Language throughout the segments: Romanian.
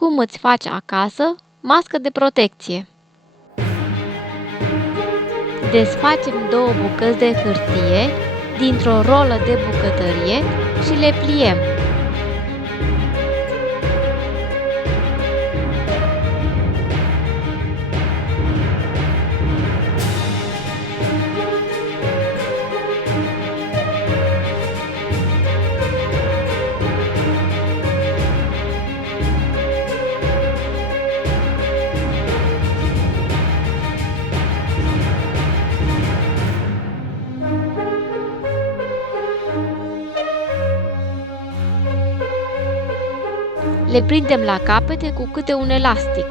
Cum îți faci acasă mască de protecție? Desfacem două bucăți de hârtie dintr-o rolă de bucătărie și le pliem. Le prindem la capete cu câte un elastic.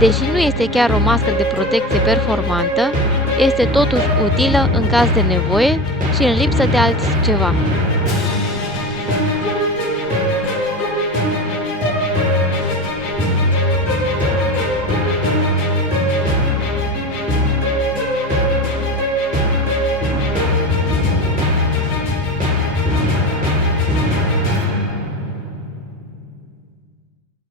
Deși nu este chiar o mască de protecție performantă, este totuși utilă în caz de nevoie și în lipsă de altceva.